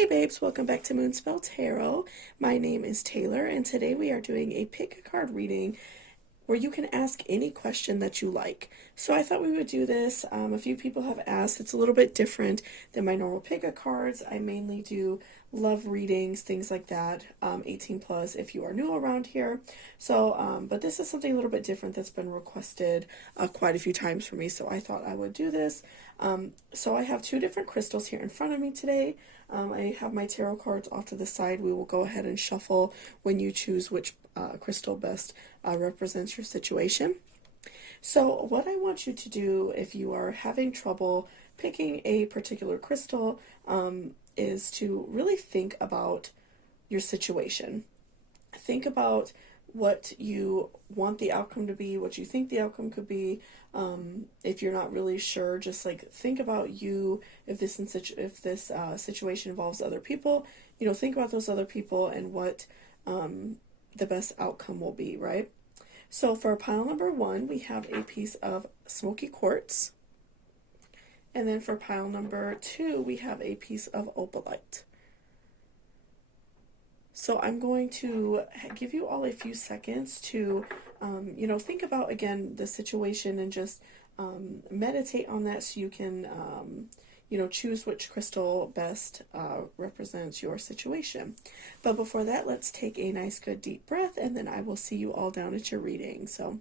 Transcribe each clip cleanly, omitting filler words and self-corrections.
Hey babes, welcome back to Moonspell Tarot. My name is Taylor, and today we are doing a pick a card reading where you can ask any question that you like. So I thought we would do this. A few people have asked. It's a little bit different than my normal pick a cards. I mainly do love readings, things like that, 18 plus if you are new around here. So, but this is something a little bit different that's been requested quite a few times for me, so I thought I would do this. So I have two different crystals here in front of me today. I have my tarot cards off to the side. We will go ahead and shuffle when you choose which crystal best represents your situation. So what I want you to do if you are having trouble picking a particular crystal is to really think about your situation. Think about what you want the outcome to be, what you think the outcome could be. If you're not really sure, just like think about you. If this situation involves other people, think about those other people and what the best outcome will be, right? So for pile number one, we have a piece of smoky quartz. And then for pile number two, we have a piece of opalite. So I'm going to give you all a few seconds to, think about, again, the situation and just meditate on that so you can, choose which crystal best represents your situation. But before that, let's take a nice, good, deep breath, and then I will see you all down at your reading. So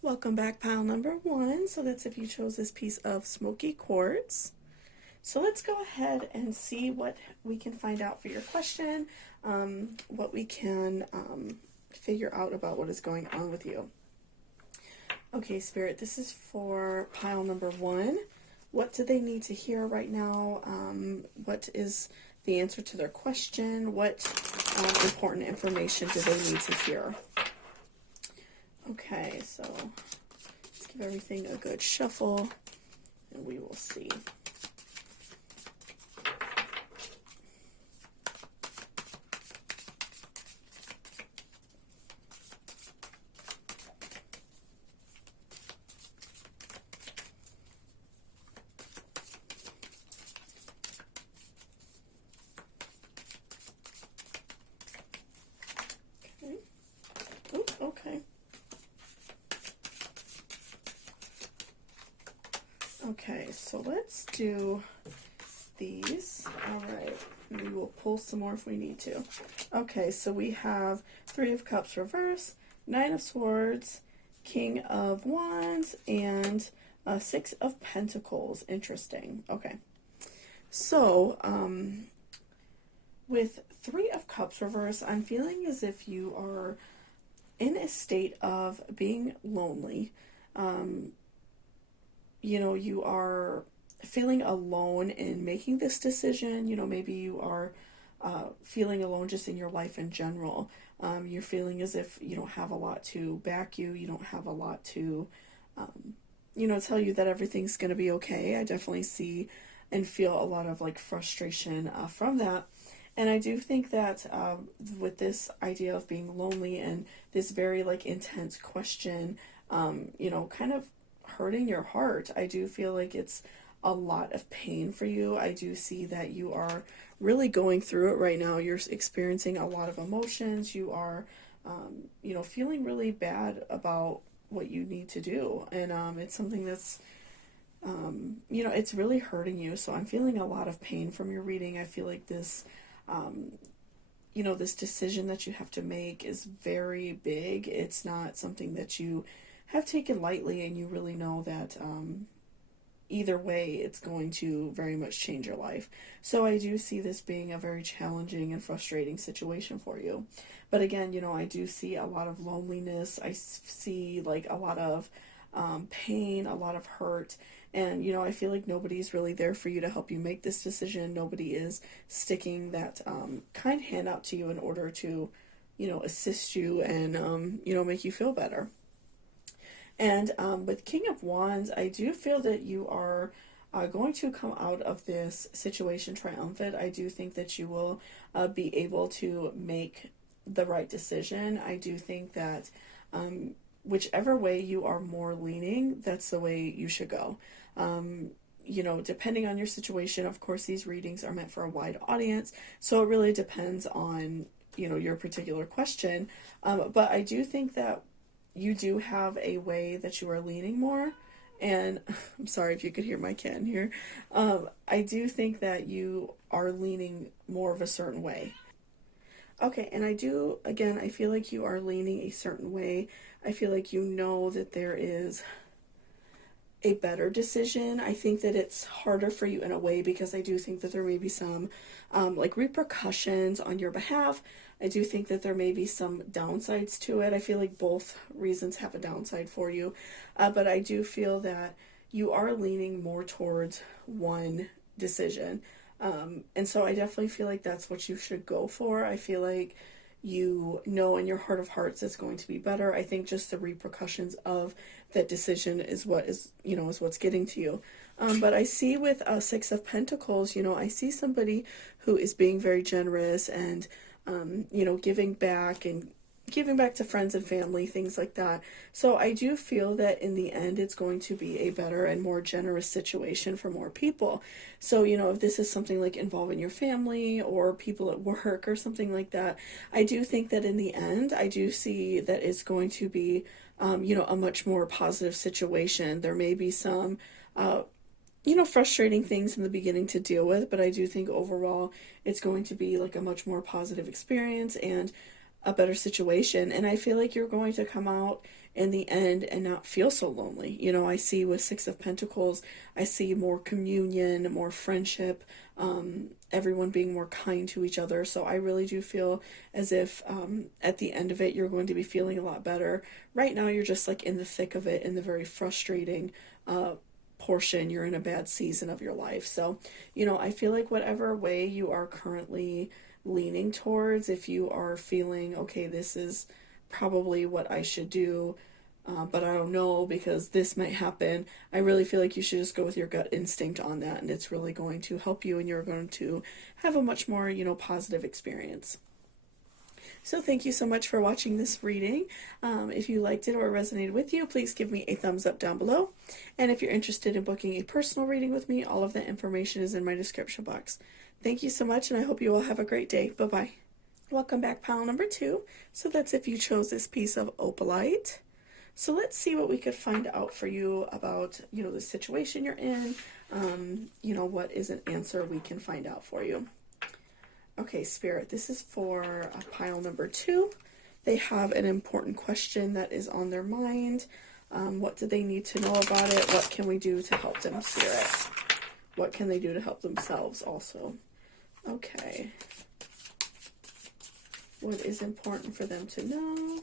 welcome back, pile number one. So that's if you chose this piece of smoky quartz. So let's go ahead and see what we can find out for your question, what we can figure out about what is going on with you. Okay, Spirit, this is for pile number one. What do they need to hear right now? What is the answer to their question? What important information do they need to hear? Okay, so let's give everything a good shuffle, and we will see. Okay. Oh, okay. Okay, so let's do these. All right, we will pull some more if we need to. Okay, so we have Three of Cups reverse, Nine of Swords, King of Wands, and Six of Pentacles. Interesting. Okay, so with Three of Cups reverse, I'm feeling as if you are in a state of being lonely. You are feeling alone in making this decision. Maybe you are feeling alone just in your life in general. You're feeling as if you don't have a lot to back you. You don't have a lot to, tell you that everything's going to be okay. I definitely see and feel a lot of frustration from that. And I do think that with this idea of being lonely and this very intense question, kind of hurting your heart, I do feel like it's a lot of pain for you. I do see that you are really going through it right now. You're experiencing a lot of emotions. You are, you know, feeling really bad about what you need to do. And it's something that's, you know, it's really hurting you. So I'm feeling a lot of pain from your reading. I feel like this, you know, this decision that you have to make is very big. It's not something that you have taken lightly, and you really know that either way it's going to very much change your life. So I do see this being a very challenging and frustrating situation for you. But again, you know, I do see a lot of loneliness. I see like a lot of pain, a lot of hurt. And, you know, I feel like nobody's really there for you to help you make this decision. Nobody is sticking that kind hand out to you in order to, you know, assist you and, you know, make you feel better. And with King of Wands, I do feel that you are going to come out of this situation triumphant. I do think that you will be able to make the right decision. I do think that whichever way you are more leaning, that's the way you should go. You know, depending on your situation, of course, these readings are meant for a wide audience, so it really depends on, you know, your particular question. But I do think that you do have a way that you are leaning more. And I'm sorry if you could hear my cat in here. I do think that you are leaning more of a certain way. Okay, and I do, again, I feel like you are leaning a certain way. I feel like you know that there is a better decision. I think that it's harder for you in a way because I do think that there may be some like repercussions on your behalf. I do think that there may be some downsides to it. I feel like both reasons have a downside for you, but I do feel that you are leaning more towards one decision. And so I definitely feel like that's what you should go for. I feel like you know in your heart of hearts it's going to be better. I think just the repercussions of that decision is what is, you know, is what's getting to you. But I see with Six of Pentacles, you know, I see somebody who is being very generous and, you know, giving back to friends and family, things like that. So I do feel that in the end, it's going to be a better and more generous situation for more people. So, you know, if this is something like involving your family or people at work or something like that, I do think that in the end, I do see that it's going to be, you know, a much more positive situation. There may be some, you know, frustrating things in the beginning to deal with, but I do think overall it's going to be like a much more positive experience and a better situation. And I feel like you're going to come out in the end and not feel so lonely. You know, I see with Six of Pentacles, I see more communion, more friendship, everyone being more kind to each other. So I really do feel as if at the end of it, you're going to be feeling a lot better. Right now, you're just like in the thick of it, in the very frustrating portion. You're in a bad season of your life. So, you know, I feel like whatever way you are currently leaning towards, if you are feeling, okay, this is probably what I should do, but I don't know because this might happen, I really feel like you should just go with your gut instinct on that, and it's really going to help you, and you're going to have a much more, you know, positive experience. So thank you so much for watching this reading. If you liked it or resonated with you, please give me a thumbs up down below. And if you're interested in booking a personal reading with me, all of that information is in my description box. Thank you so much, and I hope you all have a great day. Bye-bye. Welcome back, pile number 2. So that's if you chose this piece of opalite. So let's see what we could find out for you about, you know, the situation you're in. You know, what is an answer we can find out for you. Okay, Spirit, this is for pile number 2. They have an important question that is on their mind. What do they need to know about it? What can we do to help them, Spirit? What can they do to help themselves also? Okay. What is important for them to know?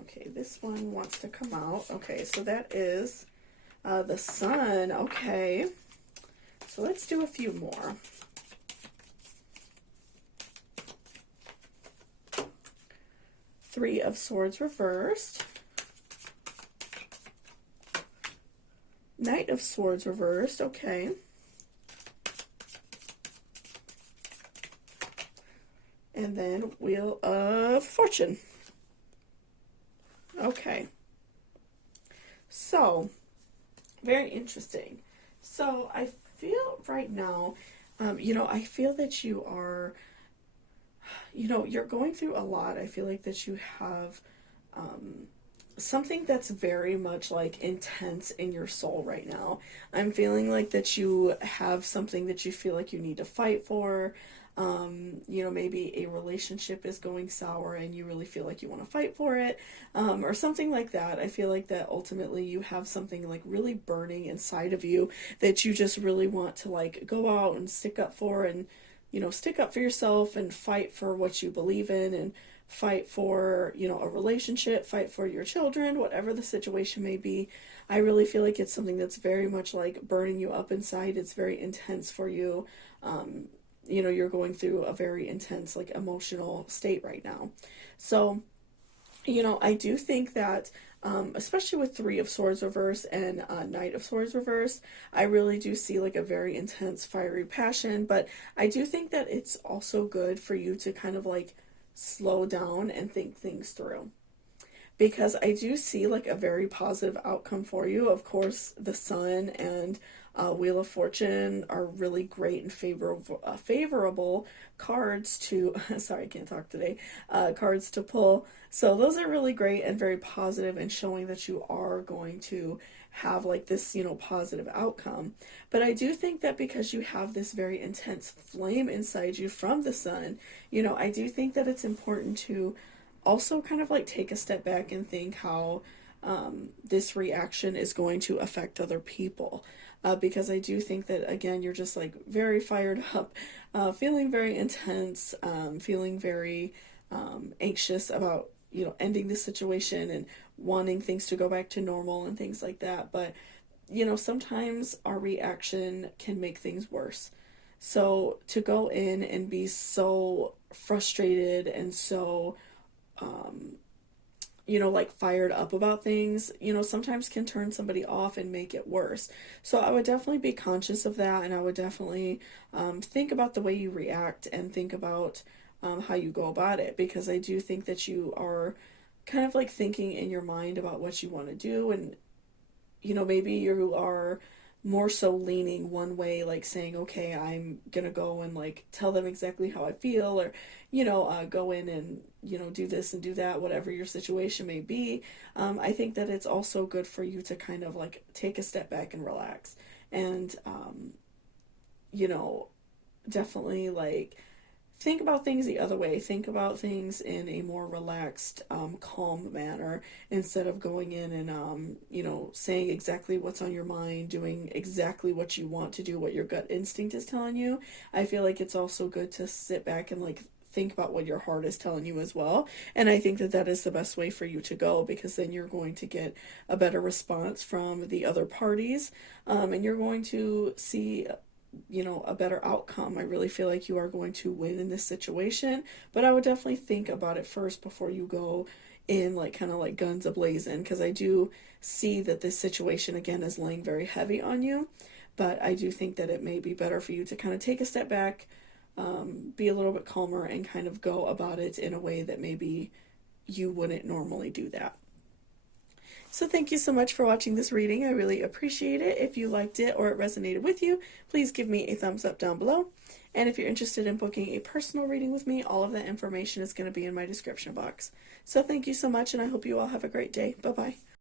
Okay, this one wants to come out. Okay, so that is the Sun. Okay. So let's do a few more. Three of Swords reversed. Knight of Swords reversed. Okay. And then Wheel of Fortune. Okay. So, very interesting. So I feel right now, I feel that you are, you're going through a lot. I feel like that you have something that's very much like intense in your soul right now. I'm feeling like that you have something that you feel like you need to fight for. Maybe a relationship is going sour and you really feel like you want to fight for it, or something like that. I feel like that ultimately you have something like really burning inside of you that you just really want to like go out and stick up for, and stick up for yourself and fight for what you believe in, and fight for, a relationship, fight for your children, whatever the situation may be. I really feel like it's something that's very much like burning you up inside. It's very intense for you. You're going through a very intense, like, emotional state right now. So, I do think that, especially with Three of Swords reverse and Knight of Swords reverse, I really do see like a very intense, fiery passion. But I do think that it's also good for you to kind of like slow down and think things through, because I do see like a very positive outcome for you. Of course, the Sun and Wheel of Fortune are really great and favorable cards to, sorry, I can't talk today, cards to pull. So those are really great and very positive, and showing that you are going to have like this, positive outcome. But I do think that because you have this very intense flame inside you from the Sun, I do think that it's important to also kind of like take a step back and think how this reaction is going to affect other people. Because I do think that, again, you're just like very fired up, feeling very intense, feeling very anxious about, ending the situation and wanting things to go back to normal and things like that. But, sometimes our reaction can make things worse. So to go in and be so frustrated and so like fired up about things, sometimes can turn somebody off and make it worse. So I would definitely be conscious of that, and I would definitely think about the way you react and think about how you go about it, because I do think that you are kind of like thinking in your mind about what you want to do, and maybe you are more so leaning one way, like saying, okay, I'm gonna go and like tell them exactly how I feel, or go in and do this and do that, whatever your situation may be. I think that it's also good for you to kind of like take a step back and relax, and you know definitely like think about things the other way. Think about things in a more relaxed, calm manner, instead of going in and, saying exactly what's on your mind, doing exactly what you want to do, what your gut instinct is telling you. I feel like it's also good to sit back and like think about what your heart is telling you as well. And I think that that is the best way for you to go, because then you're going to get a better response from the other parties, and you're going to see a better outcome. I really feel like you are going to win in this situation, but I would definitely think about it first before you go in like kind of like guns a-blazing, because I do see that this situation again is laying very heavy on you. But I do think that it may be better for you to kind of take a step back, be a little bit calmer, and kind of go about it in a way that maybe you wouldn't normally do that. So thank you so much for watching this reading. I really appreciate it. If you liked it or it resonated with you, please give me a thumbs up down below. And if you're interested in booking a personal reading with me, all of that information is going to be in my description box. So thank you so much, and I hope you all have a great day. Bye-bye.